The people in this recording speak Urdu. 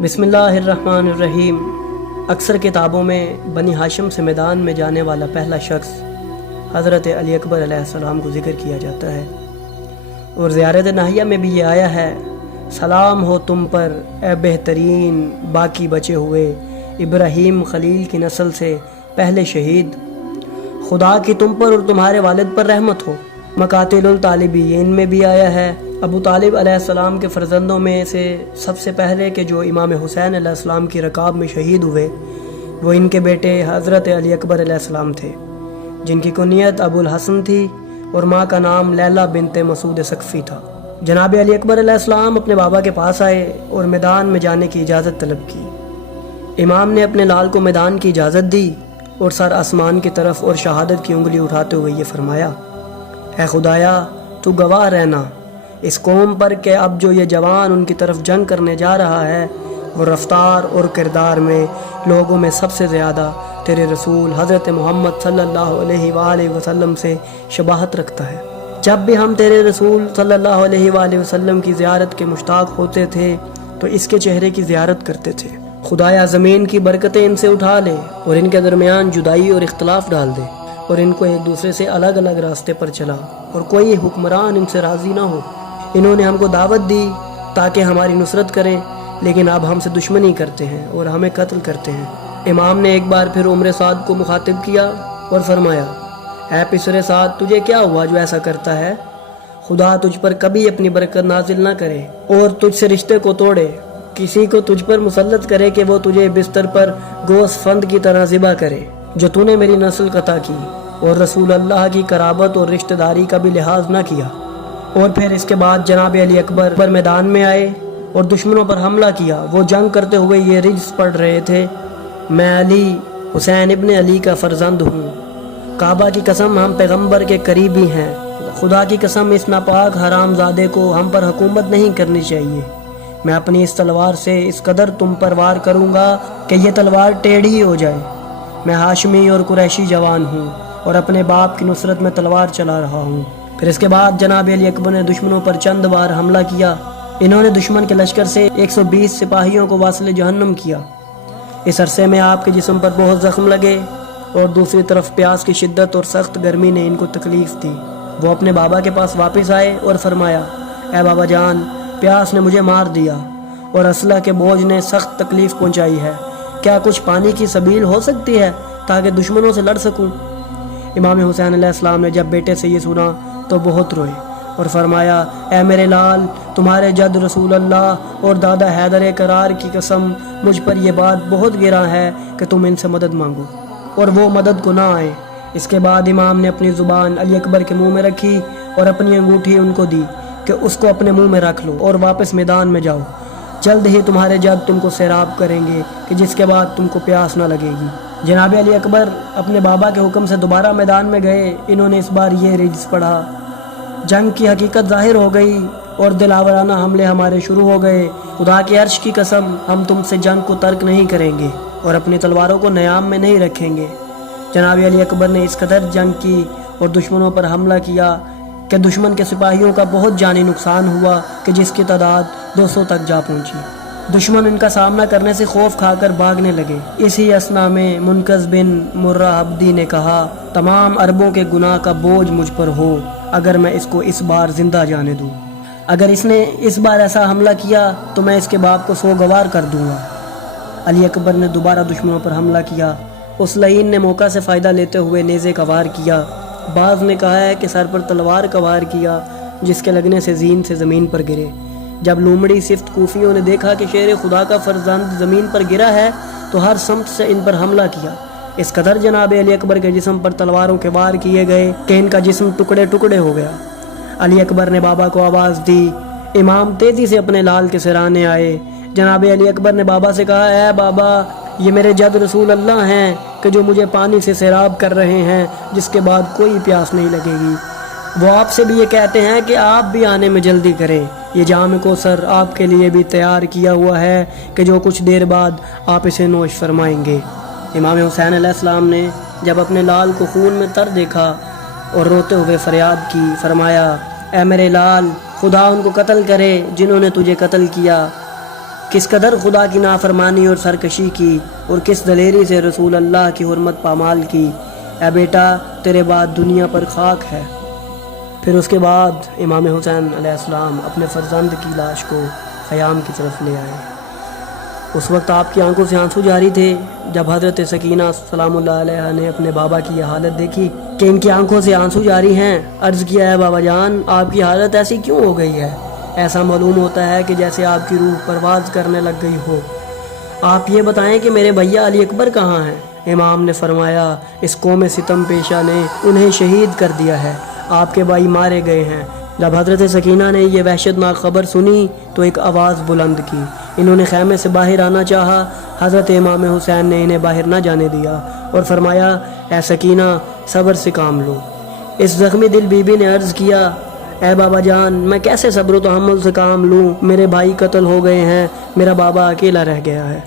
بسم اللہ الرحمن الرحیم۔ اکثر کتابوں میں بنی ہاشم سے میدان میں جانے والا پہلا شخص حضرت علی اکبر علیہ السلام کو ذکر کیا جاتا ہے، اور زیارت ناہیہ میں بھی یہ آیا ہے، سلام ہو تم پر اے بہترین باقی بچے ہوئے ابراہیم خلیل کی نسل سے پہلے شہید، خدا کی تم پر اور تمہارے والد پر رحمت ہو۔ مقاتل الطالبین میں بھی آیا ہے، ابو طالب علیہ السلام کے فرزندوں میں سے سب سے پہلے کہ جو امام حسین علیہ السلام کی رکاب میں شہید ہوئے وہ ان کے بیٹے حضرت علی اکبر علیہ السلام تھے، جن کی کنیت ابو الحسن تھی اور ماں کا نام لیلہ بنت مسعود ثقفی تھا۔ جناب علی اکبر علیہ السلام اپنے بابا کے پاس آئے اور میدان میں جانے کی اجازت طلب کی۔ امام نے اپنے لال کو میدان کی اجازت دی اور سر آسمان کی طرف اور شہادت کی انگلی اٹھاتے ہوئے یہ فرمایا، اے خدایا تو گواہ رہنا اس قوم پر کہ اب جو یہ جوان ان کی طرف جنگ کرنے جا رہا ہے وہ رفتار اور کردار میں لوگوں میں سب سے زیادہ تیرے رسول حضرت محمد صلی اللہ علیہ وآلہ وسلم سے شباہت رکھتا ہے۔ جب بھی ہم تیرے رسول صلی اللہ علیہ وآلہ وسلم کی زیارت کے مشتاق ہوتے تھے تو اس کے چہرے کی زیارت کرتے تھے۔ خدایا زمین کی برکتیں ان سے اٹھا لے اور ان کے درمیان جدائی اور اختلاف ڈال دے اور ان کو ایک دوسرے سے الگ الگ راستے پر چلا اور کوئی حکمران ان سے راضی نہ ہو۔ انہوں نے ہم کو دعوت دی تاکہ ہماری نصرت کریں، لیکن اب ہم سے دشمنی کرتے ہیں اور ہمیں قتل کرتے ہیں۔ امام نے ایک بار پھر عمر سعد کو مخاطب کیا اور فرمایا، اے پسر سعد تجھے کیا ہوا جو ایسا کرتا ہے؟ خدا تجھ پر کبھی اپنی برکت نازل نہ کرے اور تجھ سے رشتے کو توڑے، کسی کو تجھ پر مسلط کرے کہ وہ تجھے بستر پر گوشت فند کی طرح ذبح کرے، جو تو نے میری نسل قطع کی اور رسول اللہ کی قرابت اور رشتہ داری کا بھی لحاظ نہ کیا۔ اور پھر اس کے بعد جناب علی اکبر میدان میں آئے اور دشمنوں پر حملہ کیا۔ وہ جنگ کرتے ہوئے یہ رجز پڑھ رہے تھے، میں علی حسین ابن علی کا فرزند ہوں، کعبہ کی قسم ہم پیغمبر کے قریبی ہیں، خدا کی قسم اس ناپاک حرام زادے کو ہم پر حکومت نہیں کرنی چاہیے، میں اپنی اس تلوار سے اس قدر تم پر وار کروں گا کہ یہ تلوار ٹیڑھی ہو جائے۔ میں ہاشمی اور قریشی جوان ہوں اور اپنے باپ کی نصرت میں تلوار چلا رہا ہوں۔ پھر اس کے بعد جناب علی اکبر نے دشمنوں پر چند بار حملہ کیا۔ انہوں نے دشمن کے لشکر سے 120 سپاہیوں کو واصل جہنم کیا۔ اس عرصے میں آپ کے جسم پر بہت زخم لگے اور دوسری طرف پیاس کی شدت اور سخت گرمی نے ان کو تکلیف دی۔ وہ اپنے بابا کے پاس واپس آئے اور فرمایا، اے بابا جان، پیاس نے مجھے مار دیا اور اسلحہ کے بوجھ نے سخت تکلیف پہنچائی ہے، کیا کچھ پانی کی سبیل ہو سکتی ہے تاکہ دشمنوں سے لڑ سکوں؟ امام حسین علیہ السلام نے جب بیٹے سے یہ سنا تو بہت روئے اور فرمایا، اے میرے لال، تمہارے جد رسول اللہ اور دادا حیدر کرار کی قسم مجھ پر یہ بات بہت گراں ہے کہ تم ان سے مدد مانگو اور وہ مدد کو نہ آئے۔ اس کے بعد امام نے اپنی زبان علی اکبر کے منہ میں رکھی اور اپنی انگوٹھی ان کو دی کہ اس کو اپنے منہ میں رکھ لو اور واپس میدان میں جاؤ، جلد ہی تمہارے جد تم کو سیراب کریں گے کہ جس کے بعد تم کو پیاس نہ لگے گی۔ جناب علی اکبر اپنے بابا کے حکم سے دوبارہ میدان میں گئے۔ انہوں نے اس بار یہ رجز پڑھا، جنگ کی حقیقت ظاہر ہو گئی اور دلاورانہ حملے ہمارے شروع ہو گئے، خدا کے عرش کی قسم ہم تم سے جنگ کو ترک نہیں کریں گے اور اپنی تلواروں کو نیام میں نہیں رکھیں گے۔ جناب علی اکبر نے اس قدر جنگ کی اور دشمنوں پر حملہ کیا کہ دشمن کے سپاہیوں کا بہت جانی نقصان ہوا کہ جس کی تعداد 200 تک جا پہنچی۔ دشمن ان کا سامنا کرنے سے خوف کھا کر بھاگنے لگے۔ اسی اثنا میں منقذ بن مرہ عبدی نے کہا، تمام عربوں کے گناہ کا بوجھ مجھ پر ہو اگر میں اس کو اس بار زندہ جانے دوں، اگر اس نے اس بار ایسا حملہ کیا تو میں اس کے باپ کو سوگوار کر دوں گا۔ علی اکبر نے دوبارہ دشمنوں پر حملہ کیا۔ اس لعین نے موقع سے فائدہ لیتے ہوئے نیزے کا وار کیا۔ بعض نے کہا ہے کہ سر پر تلوار کا وار کیا جس کے لگنے سے زین سے زمین پر گرے۔ جب لومڑی صفت کوفیوں نے دیکھا کہ شیر خدا کا فرزند زمین پر گرا ہے تو ہر سمت سے ان پر حملہ کیا۔ اس قدر جناب علی اکبر کے جسم پر تلواروں کے وار کیے گئے کہ ان کا جسم ٹکڑے ٹکڑے ہو گیا۔ علی اکبر نے بابا کو آواز دی۔ امام تیزی سے اپنے لال کے سرانے آئے۔ جناب علی اکبر نے بابا سے کہا، اے بابا، یہ میرے جد رسول اللہ ہیں کہ جو مجھے پانی سے سیراب کر رہے ہیں جس کے بعد کوئی پیاس نہیں لگے گی۔ وہ آپ سے بھی یہ کہتے ہیں کہ آپ بھی آنے میں جلدی کریں، یہ جام کوثر آپ کے لیے بھی تیار کیا ہوا ہے کہ جو کچھ دیر بعد آپ اسے نوش فرمائیں گے۔ امام حسین علیہ السلام نے جب اپنے لال کو خون میں تر دیکھا اور روتے ہوئے فریاد کی، فرمایا، اے میرے لال، خدا ان کو قتل کرے جنہوں نے تجھے قتل کیا۔ کس قدر خدا کی نافرمانی اور سرکشی کی اور کس دلیری سے رسول اللہ کی حرمت پامال کی۔ اے بیٹا تیرے بعد دنیا پر خاک ہے۔ پھر اس کے بعد امام حسین علیہ السلام اپنے فرزند کی لاش کو خیام کی طرف لے آئے۔ اس وقت آپ کی آنکھوں سے آنسو جاری تھے۔ جب حضرت سکینہ سلام اللہ علیہ نے اپنے بابا کی یہ حالت دیکھی کہ ان کی آنکھوں سے آنسو جاری ہیں، عرض کیا ہے بابا جان آپ کی حالت ایسی کیوں ہو گئی ہے؟ ایسا معلوم ہوتا ہے کہ جیسے آپ کی روح پرواز کرنے لگ گئی ہو۔ آپ یہ بتائیں کہ میرے بھیا علی اکبر کہاں ہیں؟ امام نے فرمایا اس قوم ستم پیشہ نے انہیں شہید کر دیا ہے، آپ کے بھائی مارے گئے ہیں۔ جب حضرت سکینہ نے یہ وحشتناک خبر سنی تو ایک آواز بلند کی۔ انہوں نے خیمے سے باہر آنا چاہا، حضرت امام حسین نے انہیں باہر نہ جانے دیا اور فرمایا اے سکینہ صبر سے کام لو۔ اس زخمی دل بی بی نے عرض کیا اے بابا جان میں کیسے صبر و تحمل سے کام لوں؟ میرے بھائی قتل ہو گئے ہیں، میرا بابا اکیلا رہ گیا ہے۔